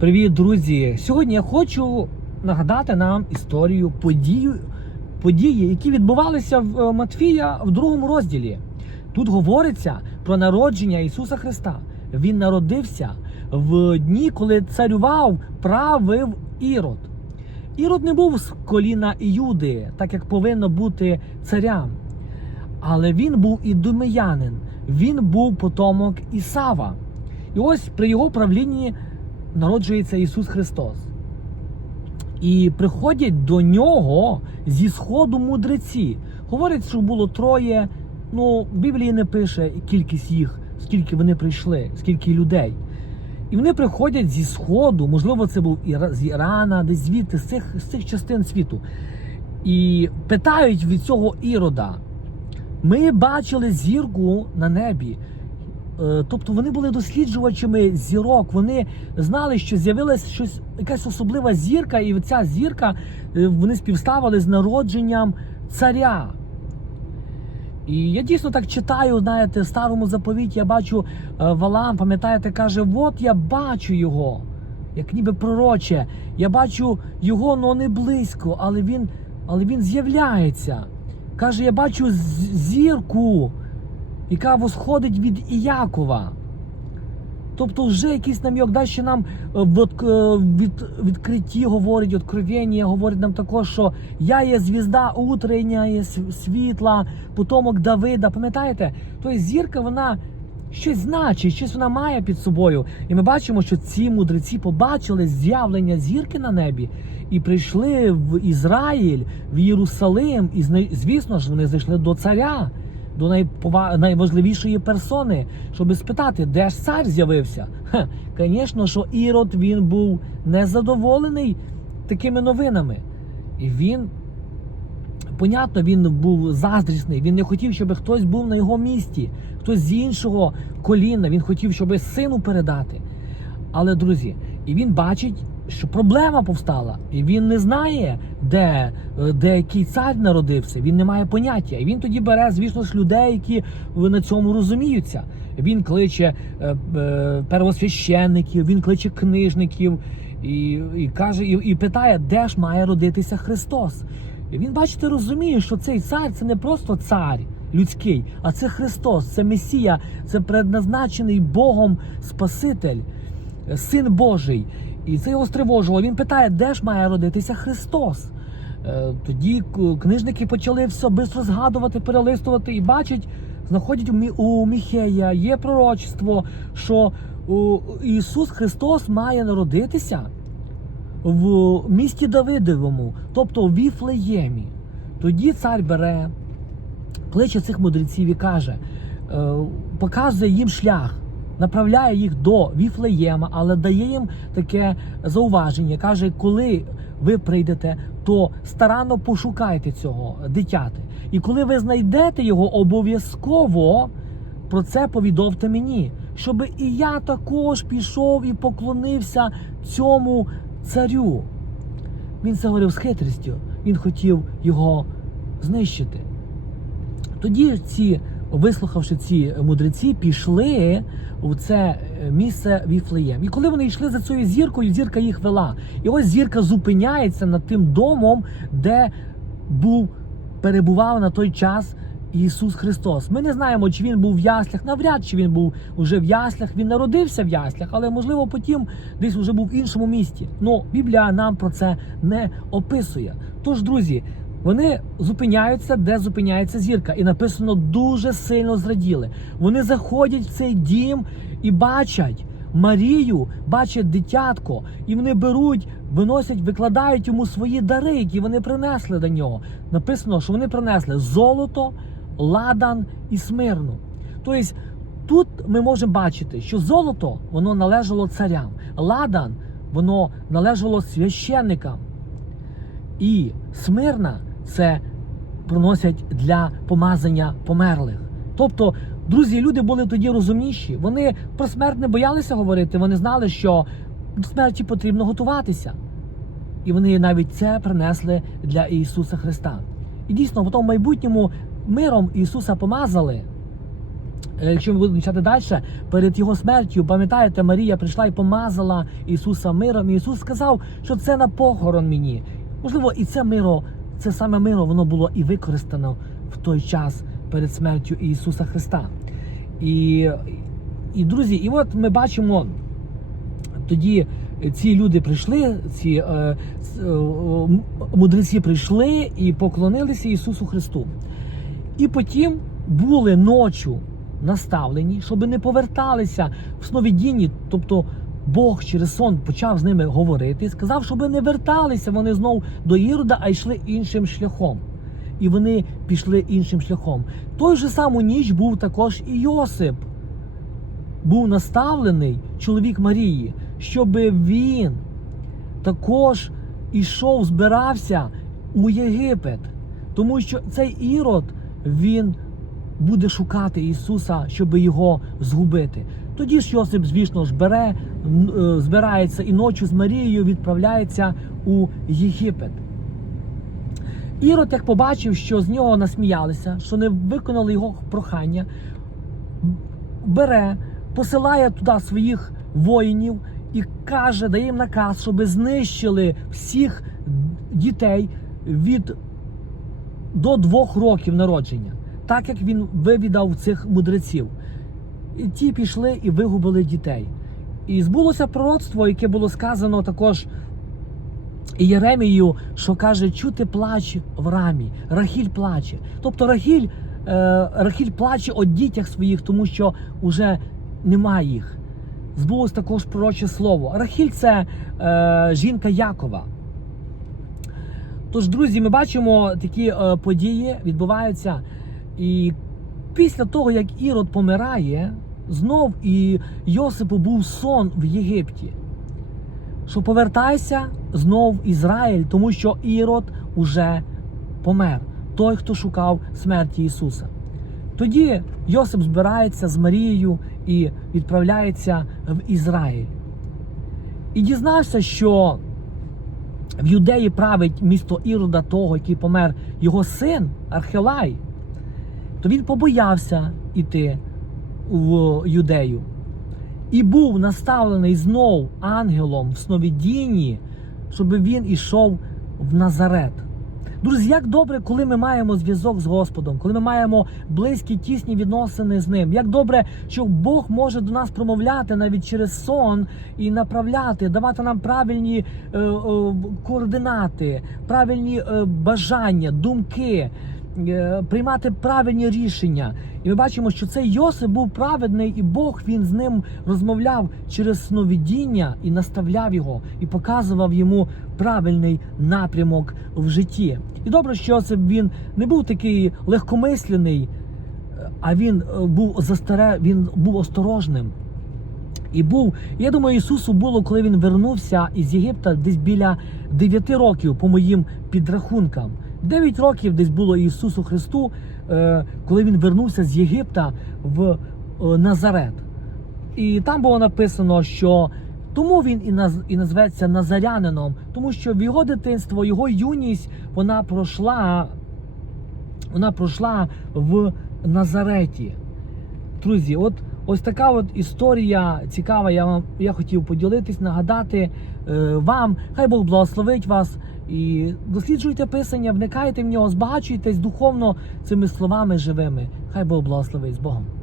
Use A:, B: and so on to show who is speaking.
A: Привіт, друзі! Сьогодні я хочу нагадати нам історію подію, події, які відбувалися в е, Матфія в другому розділі. Тут говориться про народження Ісуса Христа. Він народився в дні, коли царював, правив Ірод. Ірод не був з коліна Іуди, так як повинно бути царям. Але він був ідумеянин, він був потомок Ісава. І ось при його правлінні народжується Ісус Христос. І приходять до нього зі сходу мудреці. Говорять, що було троє. Ну, в Біблії не пише кількість їх, скільки вони прийшли, скільки людей. І вони приходять зі сходу, можливо, це був з Ірана, десь звідти, з цих, з цих частин світу. І питають від цього ірода: ми бачили зірку на небі. Е, Тобто вони були досліджувачами зірок. Вони знали, що з'явилася щось, якась особлива зірка, і ця зірка е, вони співставили з народженням царя. І я дійсно так читаю, знаєте, старому заповіті я бачу е, Валам, пам'ятаєте, каже: от я бачу його, як ніби пророче. Я бачу його, але не близько, але він, але він з'являється. Каже, я бачу зірку, яка восходить від Іякова. Тобто вже якийсь нам'як, далі нам е, в е, від, відкритті говорить, откровення говорить нам також, що я є звізда утрення, є світла, потомок Давида. Пам'ятаєте? Тобто зірка, вона щось значить, щось вона має під собою. І ми бачимо, що ці мудреці побачили з'явлення зірки на небі і прийшли в Ізраїль, в Єрусалим, і звісно ж, вони зайшли до царя до найпова... найважливішої персони, щоб спитати, де ж цар з'явився. Звісно, що Ірод він був незадоволений такими новинами. І він, понятно, він був заздрісний. Він не хотів, щоб хтось був на його місці, хтось з іншого коліна. Він хотів, щоб сину передати. Але, друзі, і він бачить, що проблема повстала, і він не знає, де, е, де який цар народився. Він не має поняття. І він тоді бере, звісно ж, людей, які е, на цьому розуміються. Він кличе е, е, первосвященників, він кличе книжників і, і каже, і, і питає, де ж має родитися Христос. І він, бачите, розуміє, що цей цар це не просто цар людський, а це Христос, це Месія, це предназначений Богом Спаситель, е, Син Божий. І це його стривожило. Він питає, де ж має родитися Христос. Е, Тоді книжники почали все швидко згадувати, перелистувати і бачать, знаходять у Міхея є пророчество, що Ісус Христос має народитися в місті Давидовому, тобто в Віфлеємі. Тоді цар бере, кличе цих мудреців і каже, е, показує їм шлях, направляє їх до Віфлеєма, але дає їм таке зауваження. Каже, коли ви прийдете, то старанно пошукайте цього дитяти. І коли ви знайдете його, обов'язково про це повідомте мені, щоб і я також пішов і поклонився цьому царю. Він це говорив з хитрістю, він хотів його знищити. Тоді ці, вислухавши ці мудреці, пішли у це е, місце Віфлеєм. І коли вони йшли за цією зіркою, зірка їх вела. І ось зірка зупиняється над тим домом, де був перебував на той час Ісус Христос. Ми не знаємо, чи він був в яслях, навряд чи він був уже в яслях. Він народився в яслях, але можливо потім десь уже був в іншому місті. Ну Біблія нам про це не описує. Тож, друзі. Вони зупиняються, де зупиняється зірка, і написано дуже сильно зраділи. Вони заходять в цей дім і бачать Марію, бачать дитятко, і вони беруть, виносять, викладають йому свої дари, які вони принесли до нього. Написано, що вони принесли золото, ладан і смирну. Тобто тут ми можемо бачити, що золото воно належало царям, ладан воно належало священникам. І смирна це приносять для помазання померлих. Тобто, друзі, люди були тоді розумніші. Вони про смерть не боялися говорити. Вони знали, що до смерті потрібно готуватися. І вони навіть це принесли для Ісуса Христа. І дійсно, в тому майбутньому миром Ісуса помазали. Е, Якщо ми будемо читати далі, перед його смертю, пам'ятаєте, Марія прийшла і помазала Ісуса миром. І Ісус сказав, що це на похорон мені. Можливо, і це миро, це саме миро, воно було і використано в той час перед смертю Ісуса Христа. І, і друзі, і от ми бачимо тоді ці люди прийшли, ці е, е, мудреці прийшли і поклонилися Ісусу Христу. І потім були ночі наставлені, щоб не поверталися в сновидінні, тобто Бог через сон почав з ними говорити, сказав, щоб не верталися вони знов до Ірода, а йшли іншим шляхом. І вони пішли іншим шляхом. Той же саму ніч був також і Йосип був наставлений чоловік Марії, щоб він також ішов, збирався у Єгипет, тому що цей ірод він буде шукати Ісуса, щоб його згубити. Тоді ж Йосип, звісно ж, бере, збирається і ночі з Марією відправляється у Єгипет. Ірод, як побачив, що з нього насміялися, що не виконали його прохання, бере, посилає туди своїх воїнів і каже, дає їм наказ, щоб знищили всіх дітей від до двох років народження, так як він вивідав цих мудреців. І ті пішли і вигубили дітей. І збулося пророцтво, яке було сказано також Єремію, що каже, чути плач в рамі. Рахіль плаче. Тобто Рахіль, е, Рахіль плаче о дітях своїх, тому що вже немає їх. Збулось також пророче слово. Рахіль це е, жінка Якова. Тож, друзі, ми бачимо такі е, події відбуваються. І після того, як Ірод помирає, знов і Йосипу був сон в Єгипті що повертайся знов в Ізраїль, тому що Ірод уже помер, той, хто шукав смерті Ісуса. Тоді Йосип збирається з Марією і відправляється в Ізраїль. І дізнався, що в Юдеї править місто Ірода того, який помер його син Архелай, то він побоявся іти в Юдею і був наставлений знов ангелом в сновидінні, щоб він ішов в Назарет. Друзі, як добре, коли ми маємо зв'язок з Господом, коли ми маємо близькі тісні відносини з ним. Як добре, що Бог може до нас промовляти навіть через сон і направляти, давати нам правильні е, е, координати, правильні е, бажання, думки, приймати правильні рішення. І ми бачимо, що цей Йосип був праведний, і Бог він з ним розмовляв через сновидіння і наставляв його, і показував йому правильний напрямок в житті. І добре, що Йосип він не був такий легкомислений, а він е, був застаре, він був осторожним. І був, я думаю, Ісусу було, коли він вернувся із Єгипта, десь біля 9 років, по моїм підрахункам. 9 років десь було Ісусу Христу, е, коли він вернувся з Єгипта в е, Назарет. І там було написано, що тому він і наз, назветься Назарянином, тому що в його дитинство, його юність, вона пройшла, вона пройшла в Назареті. Друзі, от ось така от історія цікава. Я вам я хотів поділитись, нагадати е, вам. Хай Бог благословить вас і досліджуйте писання, вникайте в нього, збагачуйтесь духовно цими словами живими. Хай Бог благословить з Богом.